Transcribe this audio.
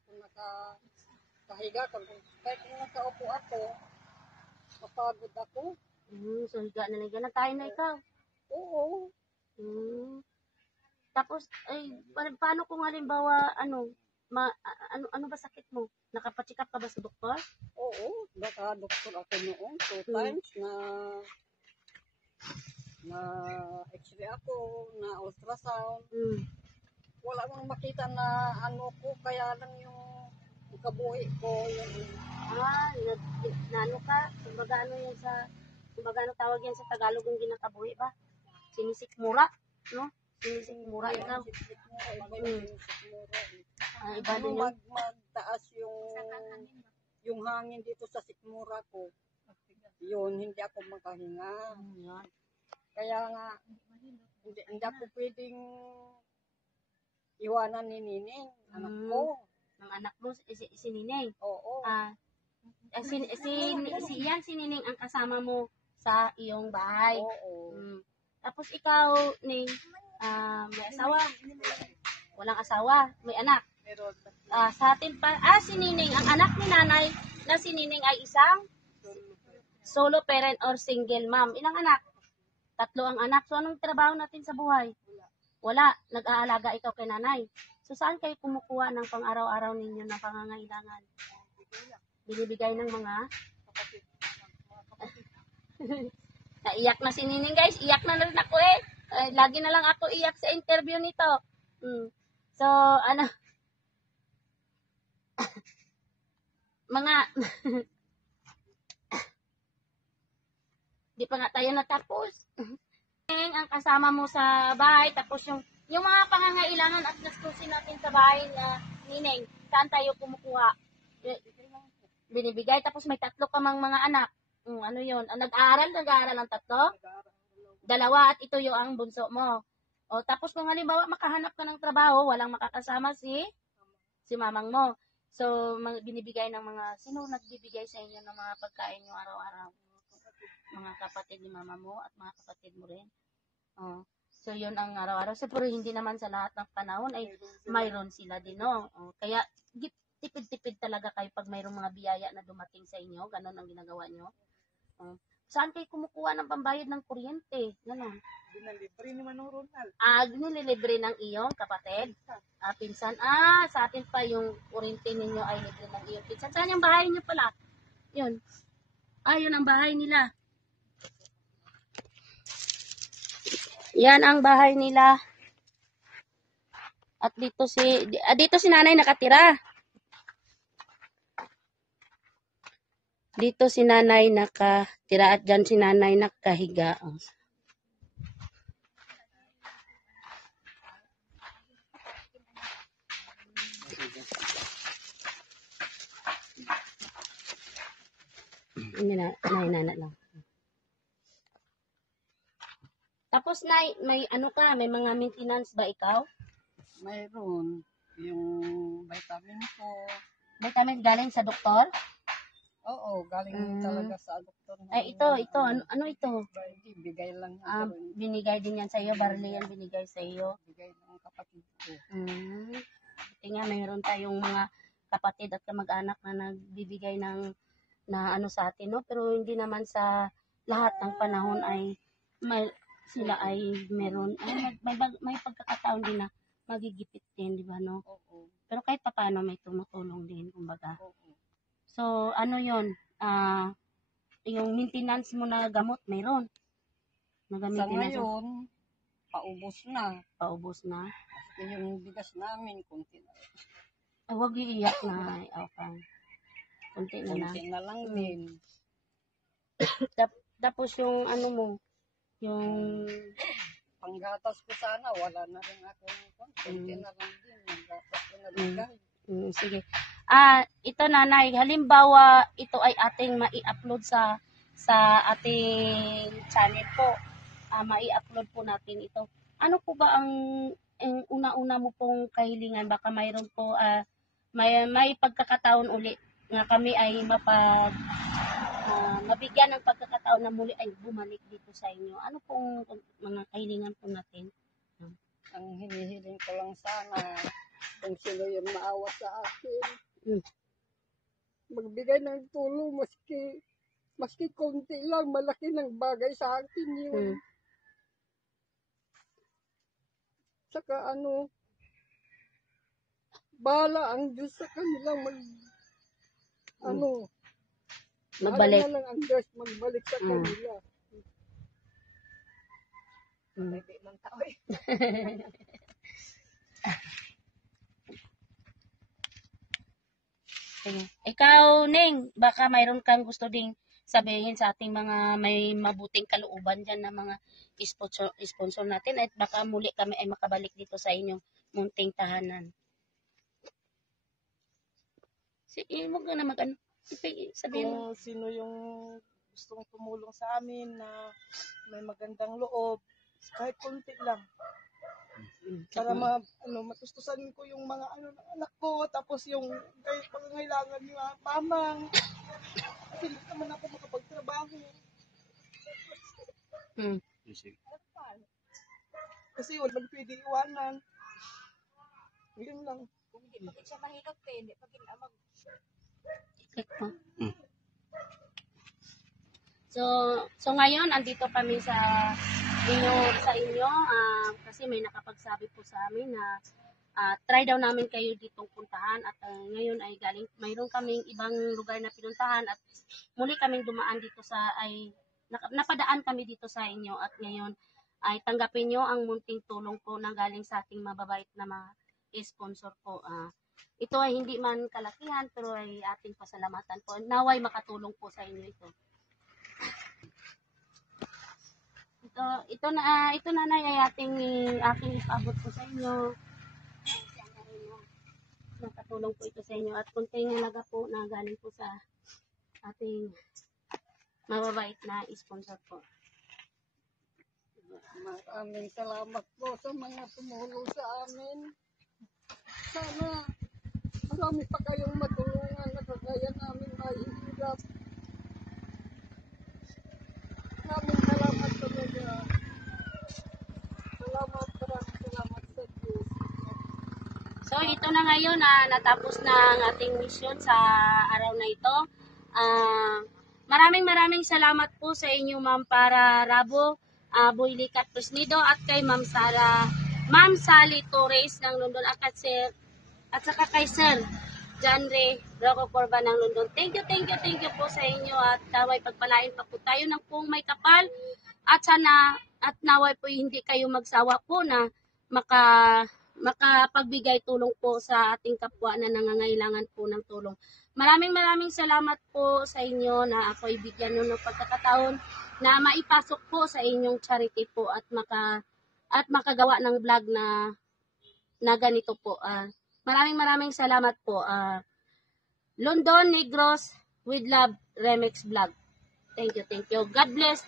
ako nakahiga. Kahit kung nakaupo ako, mapagod ako. So, higa na higa na tayo na ikaw. Oo. Tapos, ay, paano kung halimbawa, ano ba sakit mo? Nakapacheck up ka ba sa doktor? Oo, naka-doktor ako noon. 2 times na x-ray ako, na ultrasound. Wala mong makita na ano ko, kaya lang yung kabuhi ko. Ano ka? Kumbaga ano tawag yan sa Tagalog yung ginakabuhi ba? Sinisikmura, no? Sinisikmura ikaw. Iba din yun. Magtaas yung hangin dito sa sikmura ko. Yun, hindi ako makahinga. Kaya nga, hindi ako pwedeng iwanan ni Nining, anak ko. Ang anak mo, si Nining? Oo. Si Nining ang kasama mo sa iyong bahay. Oo. Tapos ikaw, Ning, may asawa? Walang asawa? May anak? Meron. Sa atin pa, si Nining, ang anak ni nanay na si Nining ay isang solo parent or single mom. Ilang anak? 3 ang anak. So, anong trabaho natin sa buhay? Wala. Nag-aalaga ikaw kay nanay. So, saan kayo kumukuha ng pang-araw-araw ninyo na pangangailangan? Binibigay ng mga naiyak na si Nining, guys. Iyak na rin ako eh. Lagi na lang ako iyak sa interview nito. So, mga di pa nga tayo natapos. Ang kasama mo sa bahay, tapos yung mga pangangailangan at gastusin natin sa bahay na Nining, saan tayo kumukuha? Binibigay, tapos may 3 ka mang mga anak. Ano yun? Nag-aaral ang 3? 2 at ito yung ang bunso mo. O, tapos kung halimbawa makahanap ka ng trabaho, walang makakasama si mamang mo. So, binibigay ng sino nagbibigay sa inyo ng mga pagkain nyo araw-araw? Mga kapatid ni mama mo at mga kapatid mo rin. So, yun ang araw-araw. So, pero hindi naman sa lahat ng panahon ay mayroon sila din, no? Kaya, tipid-tipid talaga kayo pag mayroong mga biyaya na dumating sa inyo. Ganon ang ginagawa nyo. Saan kayo kumukuha ng pambayad ng kuryente? Ganon. Dinalibre ni Manong Ronald. Nililibre ng iyong kapatid? Pinsan. Sa atin pa yung kuryente ninyo ay libre ng iyong pinsan. Saan yung bahay nyo pala? Yun. Yun ang bahay nila. Yan ang bahay nila. At dito si nanay nakatira. Dito si nanay nakatira at dyan si nanay nakahiga. Nana lang. Tapos may may mga maintenance ba ikaw? Mayroon. Yung vitamin ko. Vitamin galing sa doktor? Oo, galing talaga sa doktor. Ito. Ano ito? Bigay lang. Binigay din yan sa iyo. Barley yan binigay sa iyo. Bigay ng kapatid ko. Buti nga, mayroon tayong mga kapatid at kamag-anak na nagbibigay ng sa atin, no? Pero hindi naman sa lahat ng panahon ay sila ay meron. May pagkakataon din na magigipit din, di ba, no? Oo. Pero kahit paano may tumutulong din, kumbaga. Oo. So, yun? Yung maintenance mo na gamot, mayroon? Sa ngayon, paubos na. Kasi yung bigas namin, kunti na. Huwag iiyak na. Okay. Kunti na lang din. Tapos yung yung panggatas ko sana, wala na rin ako. Kunti na lang din. Panggatas ko na bigay. Sige. Ito nanay, halimbawa ito ay ating mai-upload sa ating channel po. Mai-upload po natin ito. Ano po ba ang una-una mo pong kahilingan? Baka mayroon po may pagkakataon uli na kami ay mabigyan ng pagkakataon na muli ay bumalik dito sa inyo. Ano pong mga kahilingan po natin? Ang hinihiling ko lang sana, kung sino yung maawa sa akin, magbigay ng tulong, maski konti lang, malaki ng bagay sa akin yun. Saka bahala ang Diyos sa kanilang Magbalik. bahala na lang ang Diyos magbalik sa kanila. Pwede ng tao eh. Ikaw, Ning, baka mayroon kang gusto ding sabihin sa ating mga may mabuting kalooban dyan na mga sponsor natin at baka muli kami ay makabalik dito sa inyong munting tahanan. Huwag ka na sabihin mo. Kung sino yung gustong tumulong sa amin na may magandang loob, kahit konti lang. Para matustusan ko yung mga anak ko, tapos yung kahit pangangailangan ni mamang. Kasi hindi naman ako makapagtrabaho. Kasi walang pwede iwanan. Yun lang. Kung hindi pa siya mahirap, hindi pa kinamag. So ngayon andito kami sa inyo kasi may nakapagsabi po sa amin na try daw namin kayo ditong puntahan at ngayon ay mayroon kaming ibang lugar na pinuntahan at muli kaming dumaan dito napadaan kami dito sa inyo at ngayon ay tanggapin nyo ang munting tulong po na galing sa ating mababait na mga sponsor po. Ito ay hindi man kalakihan pero ay ating pasalamatan po. Naway makatulong po sa inyo ito. Ito na ay aking ipaabot po sa inyo. Nakatulong po ito sa inyo at kunting halaga po na galing po sa ating mababait na sponsor po. Maraming salamat po sa mga tumulong sa amin. Sana marami pa kayong matulungan na kagaya namin mahihirap. Maraming salamat talaga. Salamat sa Diyos. So ito na ngayon natapos na ang ating mission sa araw na ito. Maraming salamat po sa inyo Ma'am Para Rabo, Boylicat Presnido at kay Ma'am Sally Torres ng London at saka kay Sir John Ray Rocco Corba ng London. Thank you po sa inyo at naway pagpalain pa po tayo ng pong may kapal at naway po hindi kayo magsawa po na makapagbigay tulong po sa ating kapwa na nangangailangan po ng tulong. Maraming salamat po sa inyo na ako'y bigyan ng pagkakataon na maipasok po sa inyong charity po at makagawa ng vlog na ganito po. Maraming salamat po. London Negros with Love Remix Vlog. Thank you. God bless.